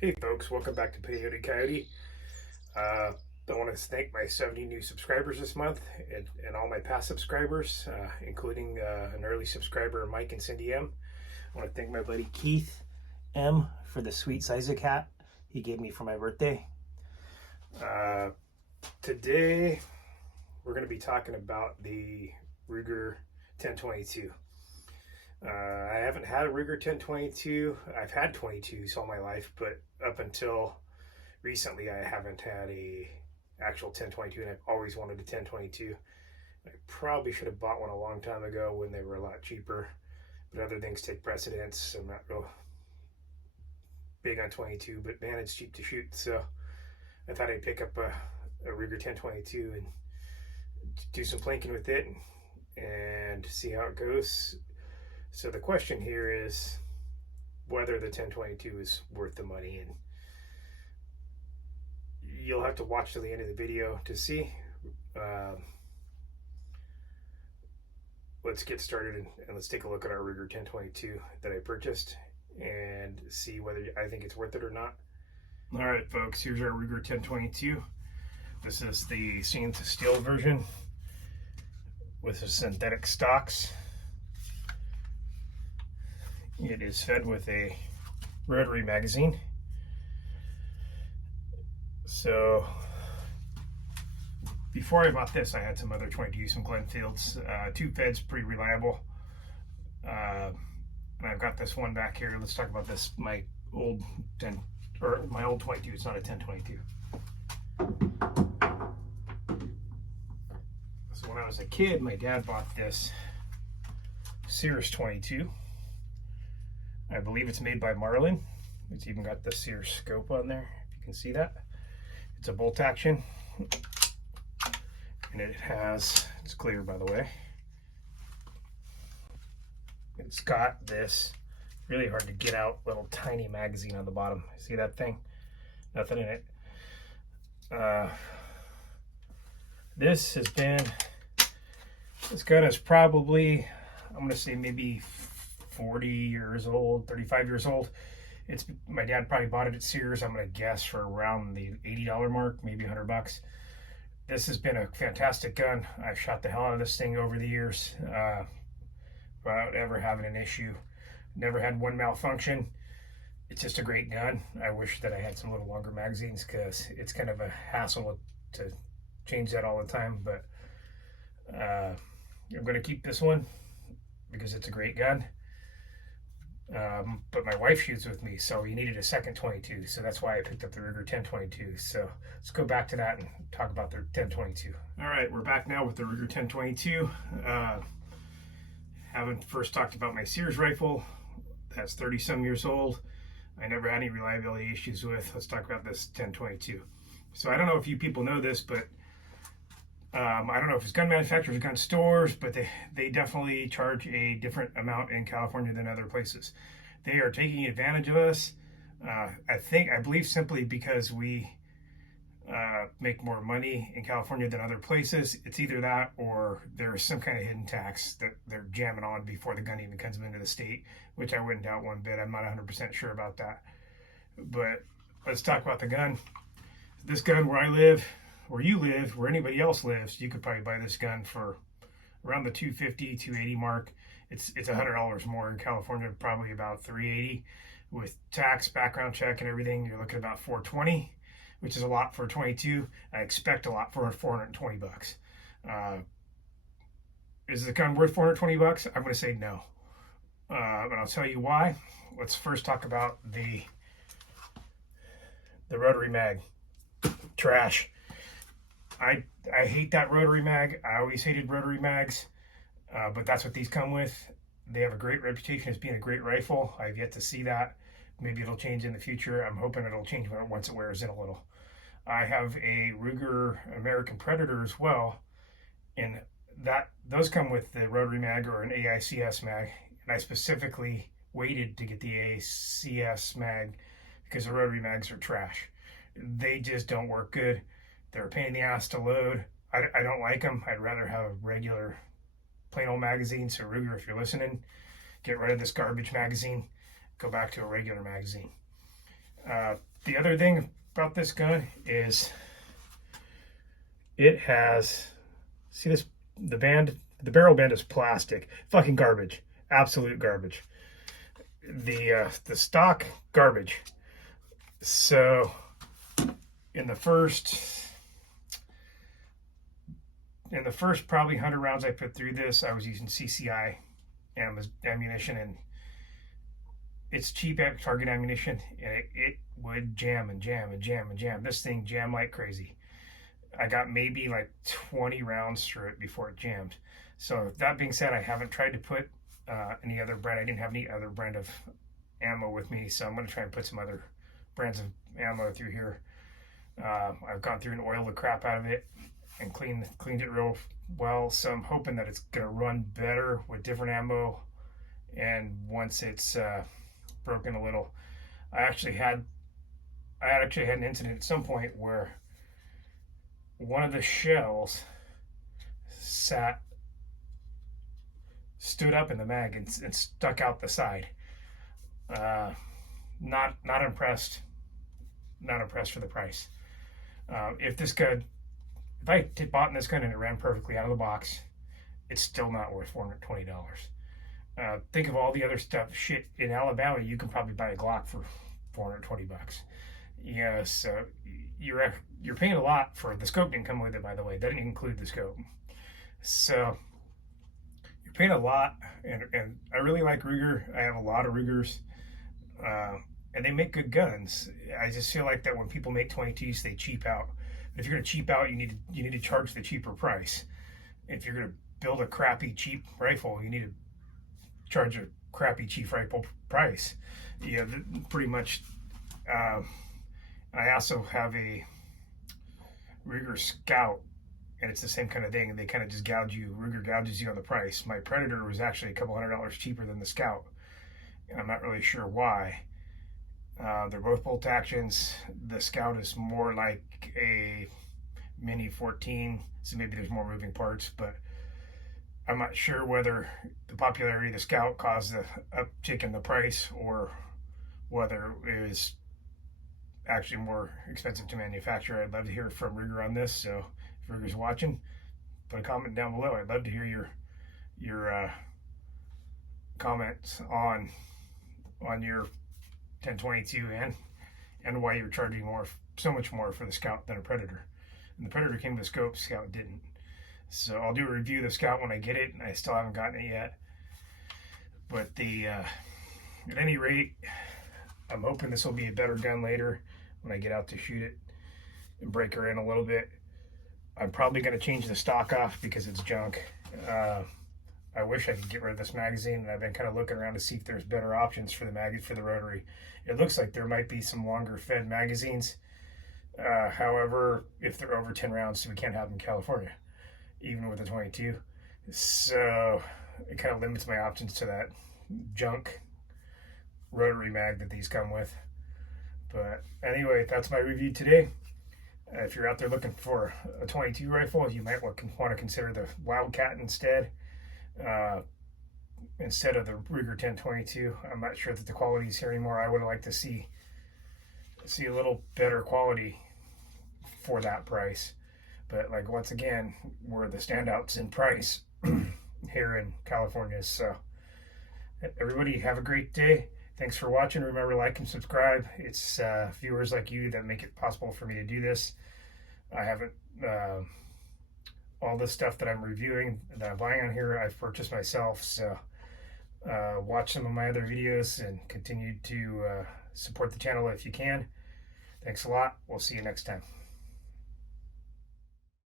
Hey folks, welcome back to Peyote Coyote. I want to thank my 70 new subscribers this month and all my past subscribers, including an early subscriber, Mike and Cindy M. I want to thank my buddy Keith M for the sweet Sizer cat he gave me for my birthday. Today, we're going to be talking about the Ruger 1022. I haven't had a Ruger 1022. I've had 22s all my life, but up until recently, I haven't had a actual 1022, and I've always wanted a 1022. I probably should have bought one a long time ago when they were a lot cheaper, but other things take precedence. I'm not real big on 22, but man, it's cheap to shoot, so I thought I'd pick up a Ruger 1022 and do some plinking with it and see how it goes. So the question here is whether the 1022 is worth the money, and you'll have to watch to the end of the video to see. Let's get started and let's take a look at our Ruger 1022 that I purchased and see whether I think it's worth it or not. All right, folks, here's our Ruger 1022. This is the stainless steel version with the synthetic stocks. It is fed with a rotary magazine. So before I bought this, I had some other 22s, some Glenfields. Tube fed's pretty reliable. And I've got this one back here. Let's talk about this. My old 22. It's not a 1022. So when I was a kid, my dad bought this Sears 22. I believe it's made by Marlin. It's even got the Sears scope on there, if you can see that. It's a bolt action. And it has, it's clear by the way. It's got this really hard to get out little tiny magazine on the bottom. See that thing? Nothing in it. This gun is probably, I'm gonna say maybe 40 years old, 35 years old. My dad probably bought it at Sears, I'm gonna guess for around the $80 mark, maybe $100. This has been a fantastic gun. I've shot the hell out of this thing over the years without ever having an issue. Never had one malfunction. It's just a great gun. I wish that I had some little longer magazines because it's kind of a hassle to change that all the time, but I'm gonna keep this one because it's a great gun. But my wife shoots with me, so we needed a second 22, so that's why I picked up the Ruger 1022. So let's go back to that and talk about the 1022. All right, we're back now with the Ruger 1022. Haven't first talked about my Sears rifle. That's 30-some years old. I never had any reliability issues with. Let's talk about this 1022. So I don't know if you people know this, but I don't know if it's gun manufacturers or gun stores, but they definitely charge a different amount in California than other places. They are taking advantage of us. I believe simply because we make more money in California than other places. It's either that or there's some kind of hidden tax that they're jamming on before the gun even comes into the state, which I wouldn't doubt one bit. I'm not 100% sure about that. But let's talk about the gun. This gun where I live, where you live, where anybody else lives, you could probably buy this gun for around the $250, $280 mark. It's $100 more in California, probably about $380 with tax, background check, and everything. You're looking at about $420, which is a lot for a 22. I expect a lot for $420. Is the gun worth $420? I'm going to say no, but I'll tell you why. Let's first talk about the rotary mag. Trash. I hate that rotary mag. I always hated rotary mags, but that's what these come with. They have a great reputation as being a great rifle. I've yet to see that. Maybe it'll change in the future. I'm hoping it'll change once it wears in a little. I have a Ruger American Predator as well, and those come with the rotary mag or an AICS mag, and I specifically waited to get the AICS mag because the rotary mags are trash. They just don't work good. They're a pain in the ass to load. I don't like them. I'd rather have a regular plain old magazine. So Ruger, if you're listening, get rid of this garbage magazine. Go back to a regular magazine. The other thing about this gun is it has, see this, the barrel band is plastic. Fucking garbage. Absolute garbage. The stock, garbage. So in the first probably 100 rounds I put through this, I was using CCI ammunition, and it's cheap target ammunition, and it would jam and jam and jam and jam. This thing jammed like crazy. I got maybe like 20 rounds through it before it jammed. So that being said, I haven't tried to put any other brand. I didn't have any other brand of ammo with me, so I'm going to try and put some other brands of ammo through here. I've gone through and oiled the crap out of it and cleaned it real well, so I'm hoping that it's going to run better with different ammo, and once it's broken a little. I actually had an incident at some point where one of the shells stood up in the mag and stuck out the side. Not impressed. Not impressed for the price. If I bought this gun and it ran perfectly out of the box, it's still not worth $420. Think of all the other stuff. Shit, in Alabama, you can probably buy a Glock for $420. Yeah, so you're paying a lot for the scope. Didn't come with it, by the way. That didn't include the scope. So you're paying a lot, and I really like Ruger. I have a lot of Rugers, and they make good guns. I just feel like that when people make 22s, they cheap out. But if you're going to cheap out, you need to charge the cheaper price. If you're going to build a crappy cheap rifle, you need to charge a crappy cheap rifle price. Yeah, pretty much. I also have a Ruger Scout, and it's the same kind of thing. They kind of just Ruger gouges you on the price. My Predator was actually a couple $100 cheaper than the Scout. I'm not really sure why. They're both bolt actions. The Scout is more like a Mini 14, so maybe there's more moving parts, but I'm not sure whether the popularity of the Scout caused the uptick in the price or whether it was actually more expensive to manufacture. I'd love to hear from Ruger on this, so if Ruger's watching, put a comment down below. I'd love to hear your comments on your 1022 and why you're charging so much more for the Scout than a Predator. And the Predator came with a scope, Scout didn't. So I'll do a review of the Scout when I get it, and I still haven't gotten it yet. But at any rate, I'm hoping this will be a better gun later when I get out to shoot it and break her in a little bit. I'm probably going to change the stock off because it's junk. I wish I could get rid of this magazine, and I've been kind of looking around to see if there's better options for the rotary. It looks like there might be some longer fed magazines. However, if they're over 10 rounds, we can't have them in California, even with a 22. So it kind of limits my options to that junk rotary mag that these come with. But anyway, that's my review today. If you're out there looking for a 22 rifle, you might want to consider the Wildcat instead of the Ruger 1022. I'm not sure that the quality is here anymore. I would like to see a little better quality for that price. But like, once again, we're the standouts in price here in California. So everybody have a great day. Thanks for watching. Remember, like and subscribe. It's viewers like you that make it possible for me to do this. I haven't all this stuff that I'm reviewing, that I'm buying on here, I've purchased myself. So watch some of my other videos and continue to support the channel if you can. Thanks a lot. We'll see you next time.